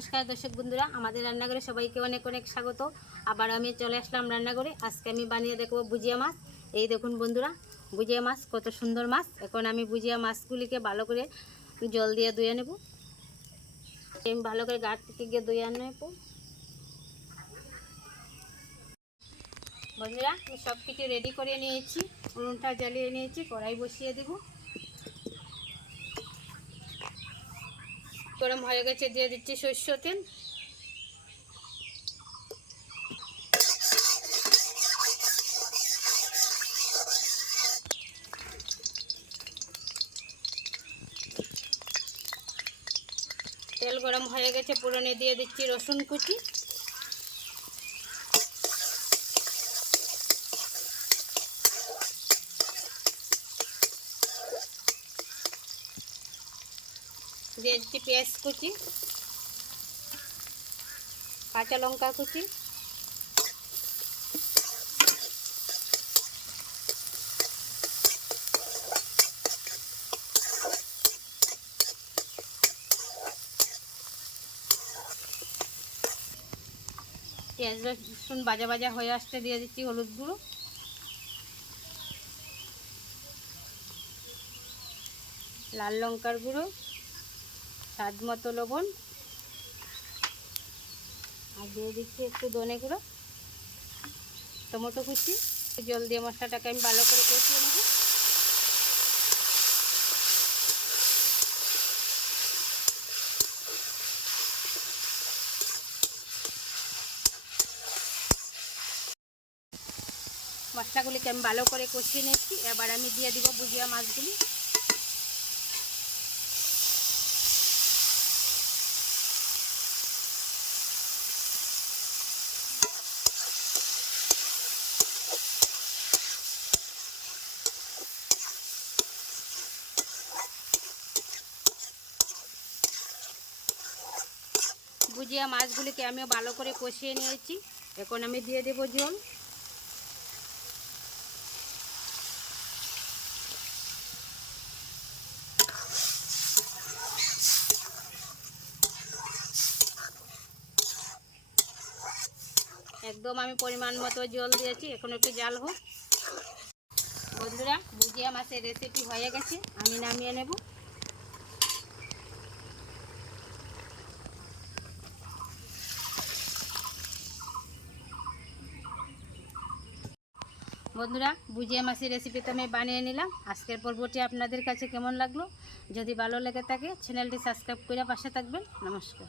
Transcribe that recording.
নমস্কার দর্শক বন্ধুরা, আমাদের রান্নাঘরে সবাইকে অনেক অনেক স্বাগত। আবার আমি চলে আসলাম রান্নাঘরে। আজকে আমি বানিয়ে দেখবো ভুজিয়া মাছ। এই দেখুন বন্ধুরা, ভুজিয়া মাছ কত সুন্দর মাছ। এখন আমি ভুজিয়া মাছগুলিকে ভালো করে জল দিয়ে ধুয়ে নেব। আমি ভালো করে গাছ থেকে গিয়ে ধুয়ে নেব। বন্ধুরা, আমি সব কিছু রেডি করে নিয়েছি। উনুনটা জ্বালিয়ে নিয়েছি, কড়াই বসিয়ে দেব। গরম হয়ে গেছে, দিয়ে দিচ্ছি সরষের তেল। তেল গরম হয়ে গেছে, পুরনে দিয়ে দিচ্ছি রসুন কুচি। দিয়ে দিচ্ছি পেঁয়াজ কুচি, কাঁচা লঙ্কা কুচি, পেঁয়াজ রসুন ভাজা ভাজা হয়ে আসতে দিয়ে দিচ্ছি হলুদ গুঁড়ো, লাল লঙ্কার গুঁড়ো, স্বাদ মতো লবণ, আর দিয়ে দিচ্ছি একটু ধনে গুঁড়ো, টমেটো কুচি। জল দিয়ে মশলাটাকে আমি ভালো করে কষিয়ে নেব। মশলাগুলিকে আমি ভালো করে কষিয়ে নিচ্ছি। এবার আমি দিয়ে দিব ভুজিয়া মাছগুলি। ভুজিয়া মাছগুলিকে আমি ভালো করে কষিয়ে নিয়েছি। এখন আমি দিয়ে দেব জল। একদম আমি পরিমাণ মতো জল দিয়েছি। এখন একটু জাল হোক। বন্ধুরা, ভুজিয়া মাছের রেসিপি হয়ে গেছে, আমি নামিয়ে নেব। বন্ধুরা, ভুজিয়া মাছের রেসিপি তো আমি বানিয়ে নিলাম। আজকের পর্বটি আপনাদের কাছে কেমন লাগলো? যদি ভালো লেগে থাকে চ্যানেলটি সাবস্ক্রাইব করে পাশে থাকবেন। নমস্কার।